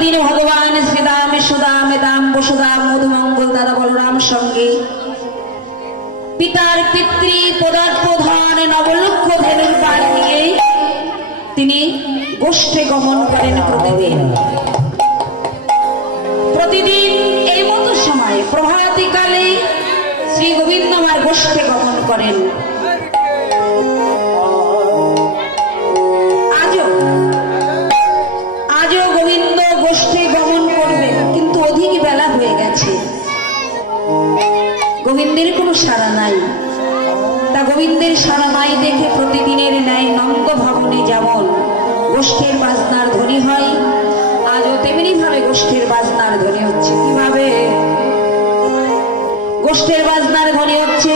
दिन भगवान श्रीदाम सुदाम दाम वसुदाम मधुमंगल दादा बलराम संगे पितार पितृ पदार्थधान नवलक्ष धेनुर पार दिए तिनी गोष्ठे गमन करें प्रतिदिन এই মতো সময় প্রভাতিকালে শ্রী গোবিন্দমার গোষ্ঠে গমন করেন। আজও গোবিন্দ গোষ্ঠে গমন করবেন, কিন্তু অধিক বেলা হয়ে গেছে, গোবিন্দের কোনো সাড়া নাই। তা গোবিন্দের সাড়া নাই দেখে প্রতিদিনের ন্যায় নন্দ ভবনে যেমন গোষ্ঠের বাজনার ধ্বনি হয়, আজও তেমনি ভাবে গোষ্ঠের বাজনার ধ্বনি হচ্ছে। কিভাবে গোষ্ঠের বাজনার ধ্বনি হচ্ছে?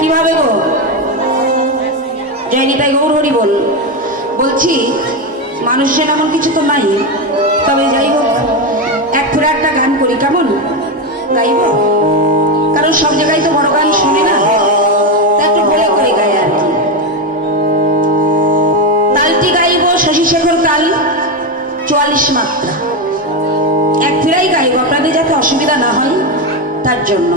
কিভাবে গো জয়নি তাই গৌর হরি বলছি, মানুষের এমন কিছু তো নাই। তবে যাই হোক, এক ফেরা একটা গান করি, কেমন গাইব? কারণ সব জায়গায় তো বড় গান শুনে না, তা একটু বলে করে গাই আর কি। তালটি গাইব শশীশেখর তাল 44 মাত্রা, এক ফেরাই গাইব, আপনাদের যাতে অসুবিধা না হয় তার জন্য।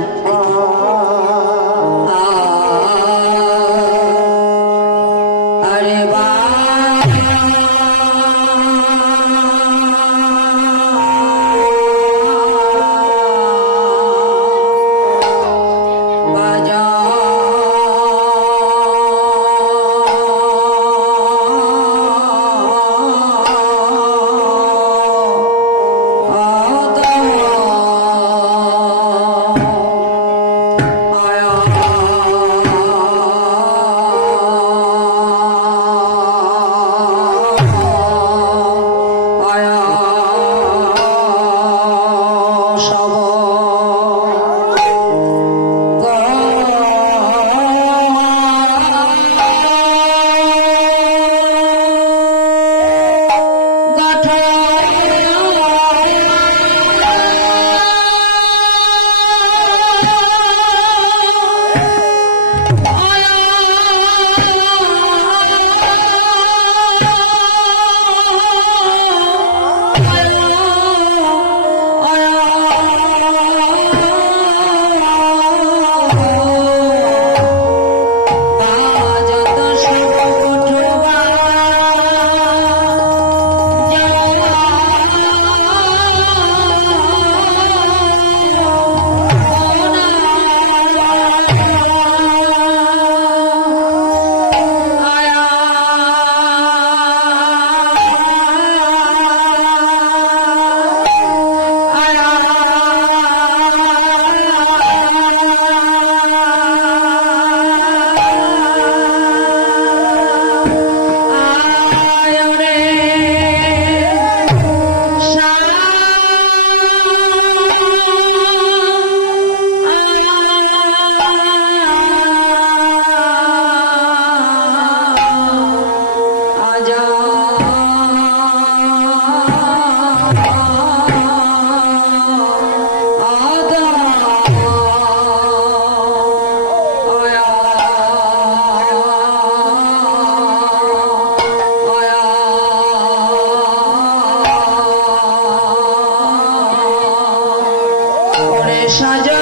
সাজা